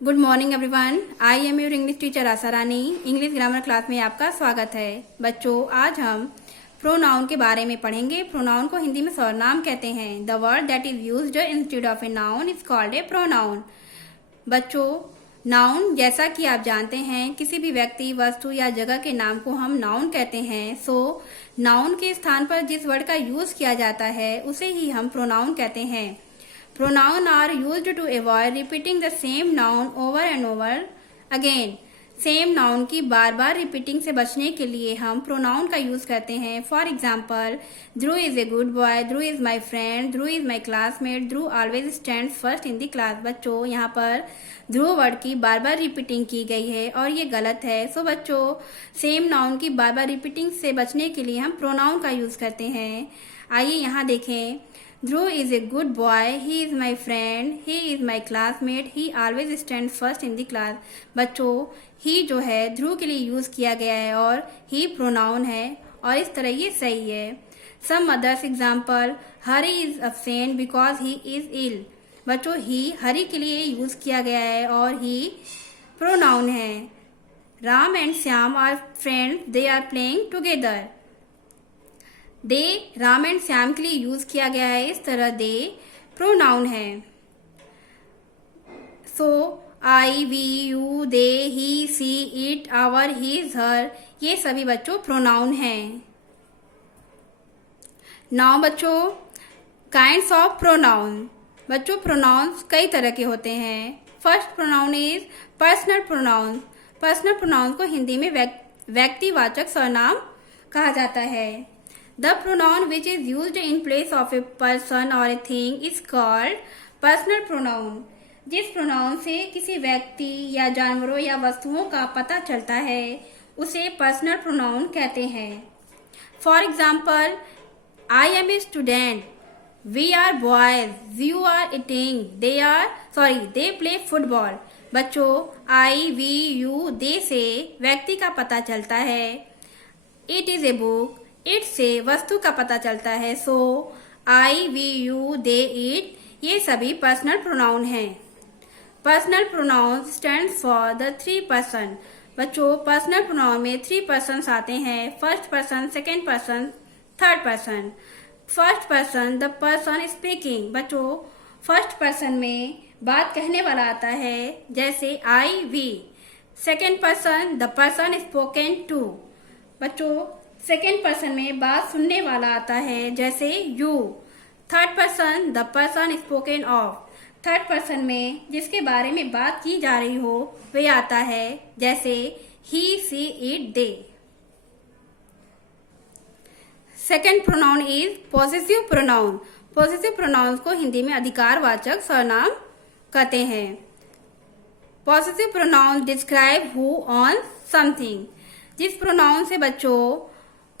Good morning everyone. I am your English teacher Asha Rani. English grammar class में आपका स्वागत है। बच्चों, आज हम प्रोनाउन के बारे में पढ़ेंगे। प्रोनाउन को हिंदी में सर्वनाम कहते हैं। The word that is used instead of a noun is called A pronoun. बच्चों, नाउन जैसा कि आप जानते हैं, किसी भी व्यक्ति, वस्तु या जगह के नाम को हम नाउन कहते हैं। सो नाउन के स्थान पर जिस वर्ड का यूज किया जाता है उसे ही हम प्रोनाउन कहते हैं। Pronoun are used to avoid repeating the same noun over and over again. Same noun की बार बार रिपीटिंग से बचने के लिए हम प्रोनाउन का यूज करते हैं। For example, Dhruv is a good boy, Dhruv is my friend, Dhruv is my classmate, Dhruv always stand first in the class. बच्चों, यहाँ पर ध्रुव वर्ड की बार बार रिपीटिंग की गई है और ये गलत है। सो बच्चों, सेम नाउन की बार बार रिपीटिंग से बचने के लिए हम प्रोनाउन का यूज करते हैं। आइए यहाँ देखें। Dhruv is a good boy, he is my friend, he is my classmate, he always stand first in the class. बच्चों, ही जो है ध्रुव के लिए यूज किया गया है और ही प्रोनाउन है और इस तरह ये सही है। Some others example, Hari is absent because he is ill. बच्चों, ही हरी के लिए यूज किया गया है और ही प्रोनाउन है। Ram and Shyam are friends, they are playing together. They Ram and Shyam के लिए यूज किया गया है, इस तरह दे प्रोनाउन है। So I, we, you, they, he, she, it, our, his, her, ये सभी बच्चों प्रोनाउन हैं। नाउ बच्चों, काइंड्स ऑफ प्रोनाउन। बच्चों, प्रोनाउंस कई तरह के होते हैं। First pronoun is personal pronoun. Personal pronoun को हिंदी में व्यक्तिवाचक सर्वनाम कहा जाता है। The pronoun which is used in place of a person or a thing is called personal pronoun. जिस प्रोनाउन से किसी व्यक्ति या जानवरों या वस्तुओं का पता चलता है उसे पर्सनल प्रोनाउन कहते हैं। For example, I am a student, we are boys, you are eating, they play football. बच्चों, आई, वी, यू, दे से व्यक्ति का पता चलता है। It is a book, it से वस्तु का पता चलता है। So I, we, you, they, it, ये सभी पर्सनल प्रोनाउन हैं। Personal pronoun stand for the three person. बच्चों, पर्सनल प्रोनाउन में थ्री पर्सन आते हैं। First person, second person, third person. First person, the person speaking. बच्चों, फर्स्ट पर्सन में बात कहने वाला आता है, जैसे I, we. Second person, the person spoken to. बच्चों, सेकेंड पर्सन में बात सुनने वाला आता है, जैसे you. Third person, the person spoken of. Third person में जिसके बारे में बात की जा रही हो वह आता है, जैसे he, she, it, they. Second pronoun is possessive pronoun. Possessive pronoun को हिंदी में अधिकारवाचक सर्वनाम कहते हैं। Possessive pronoun describe who own something. जिस प्रोनाउन से बच्चों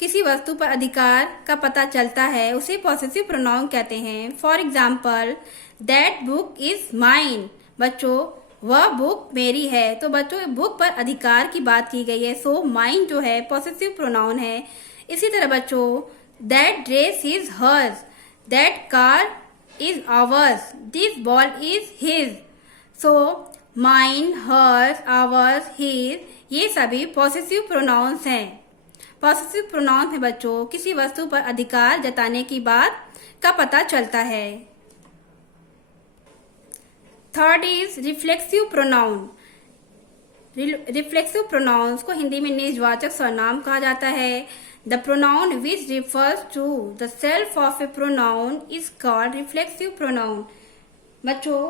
किसी वस्तु पर अधिकार का पता चलता है उसे पॉसेसिव प्रोनाउन कहते हैं। For example, that book is mine. बच्चों, वह बुक मेरी है। तो बच्चों, बुक पर अधिकार की बात की गई है। सो माइन जो है पॉसेसिव प्रोनाउन है। इसी तरह बच्चों, that dress is hers, that car is ours, this ball is his. So mine, hers, ours, his, ये सभी पॉसेसिव प्रोनाउंस हैं। पॉसेसिव प्रोनाउन में बच्चों किसी वस्तु पर अधिकार जताने की बात का पता चलता है। Third is reflexive pronoun. Reflexive pronouns को हिंदी में निजवाचक सर्वनाम कहा जाता है। The pronoun which refers to the self of a pronoun is called reflexive pronoun. बच्चों,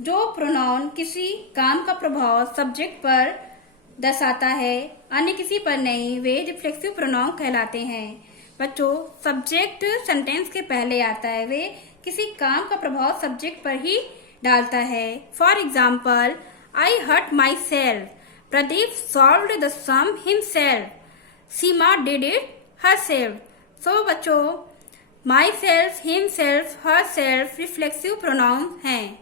जो प्रोनाउन किसी काम का प्रभाव सब्जेक्ट पर दर्शाता है, अन्य किसी पर नहीं, वे रिफ्लेक्सिव प्रोनाउन कहलाते हैं। बच्चों, सब्जेक्ट सेंटेंस के पहले आता है, वे किसी काम का प्रभाव सब्जेक्ट पर ही डालता है। For example, I hurt myself, Pradeep solved the sum himself, Seema did it herself. So बच्चों, myself, himself, herself reflexive pronoun हैं।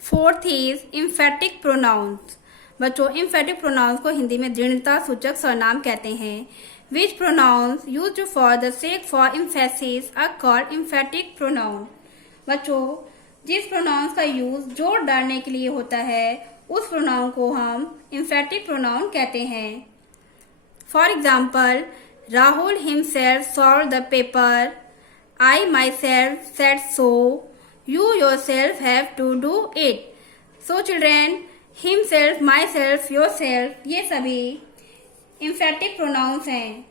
Fourth is emphatic pronouns. बच्चों, एम्फेटिक प्रोनाउंस को हिंदी में दृढ़ता सूचक सर्वनाम कहते हैं। Which pronouns used for the sake for emphasis are called emphatic pronoun. बच्चों, जिस प्रोनाउंस का यूज जोर डालने के लिए होता है उस प्रोनाउन को हम एम्फेटिक प्रोनाउन कहते हैं। For example, Rahul himself solve the paper, I myself said so, you yourself have to do it. So children, himself, myself, yourself ये सभी एम्फेटिक प्रोनाउंस हैं।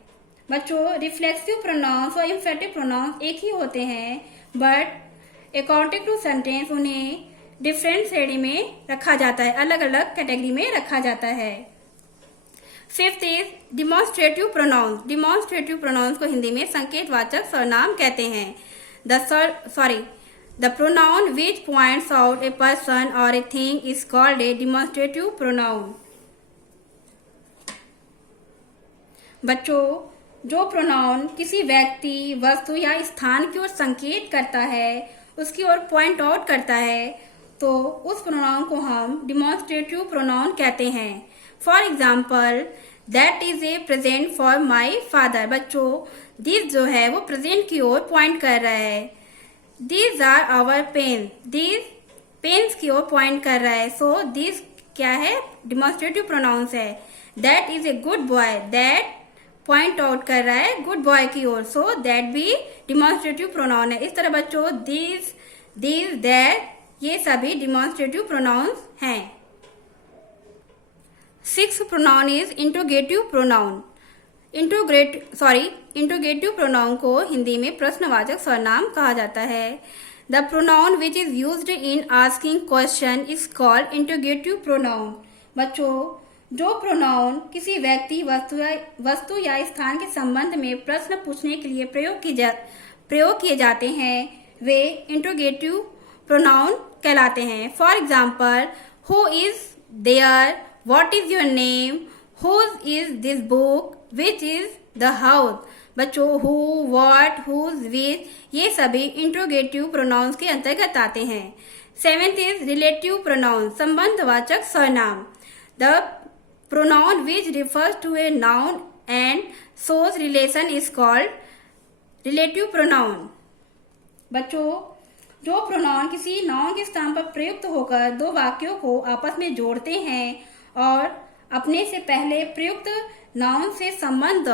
बच्चों, रिफ्लेक्सिव प्रोनाउंस और emphatic pronouns एक ही होते हैं, but according to sentence उन्हें डिफरेंट श्रेणी में रखा जाता है, अलग अलग कैटेगरी में रखा जाता है। Fifth is demonstrative pronouns. Demonstrative pronouns को हिंदी में संकेतवाचक सर्वनाम कहते हैं। The pronoun which points out a person और a thing is called a demonstrative pronoun. बच्चों, जो प्रोनाउन किसी व्यक्ति, वस्तु या स्थान की ओर संकेत करता है, उसकी ओर पॉइंट आउट करता है, तो उस प्रोनाउन को हम डिमॉन्स्ट्रेटिव प्रोनाउन कहते हैं। For example, that is a present for my father. बच्चों, दिस जो है वो प्रेजेंट की ओर पॉइंट कर रहा है। These are our pen, this pens की ओर पॉइंट कर रहा है। सो दिस क्या है? डिमॉन्स्ट्रेटिव प्रोनाउंस है। That is a good boy, that point out कर रहा है गुड बॉय की ओर, सो दैट भी डिमॉन्स्ट्रेटिव प्रोनाउन है। इस तरह बच्चों दिस, दैट ये सभी डिमॉन्स्ट्रेटिव प्रोनाउंस हैं। Sixth pronoun is interrogative pronoun. Interrogative pronoun को हिंदी में प्रश्नवाचक सर्वनाम कहा जाता है। The pronoun which is used in asking question is called interrogative pronoun. बच्चों, जो प्रोनाउन किसी व्यक्ति, वस्तु या स्थान के संबंध में प्रश्न पूछने के लिए प्रयोग किए जाते हैं वे इंट्रोगेटिव प्रोनाउन कहलाते हैं। For example, who is there, what is your name, whose is this book, which is the house. बच्चों, हु, व्हाट, हुज, विच ये सभी इंट्रोगेटिव प्रोनाउंस के अंतर्गत आते हैं। सेवेंथ इज रिलेटिव प्रोनाउन, संबंधवाचक सर्वनाम। The pronoun which refers to a noun and shows relation is called relative pronoun। बच्चों, जो प्रोनाउन किसी नाउन के स्थान पर प्रयुक्त होकर दो वाक्यों को आपस में जोड़ते हैं और अपने से पहले प्रयुक्त नाउन से संबंध,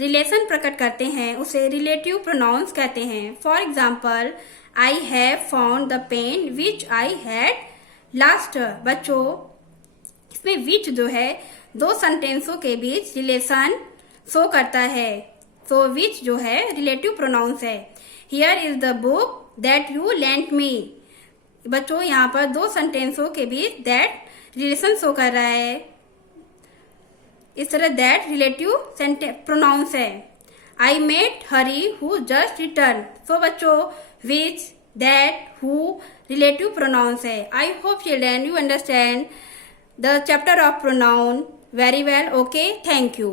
रिलेशन प्रकट करते हैं, उसे रिलेटिव प्रोनाउंस कहते हैं। For example, I have found the pen which I had last. बच्चों, इसमें विच जो है दो सेंटेंसों के बीच रिलेशन शो करता है, तो विच जो है रिलेटिव प्रोनाउंस है। Here is the book that you lent me. बच्चों, यहाँ पर दो सेंटेंसों के बीच दैट रिलेशन शो कर रहा है, इस तरह दैट रिलेटिव प्रोनाउंस है। I met Hari who just return. So बच्चों, which, that, who relative pronouns है। I hope children you understand the chapter of pronoun very well. Okay, thank you.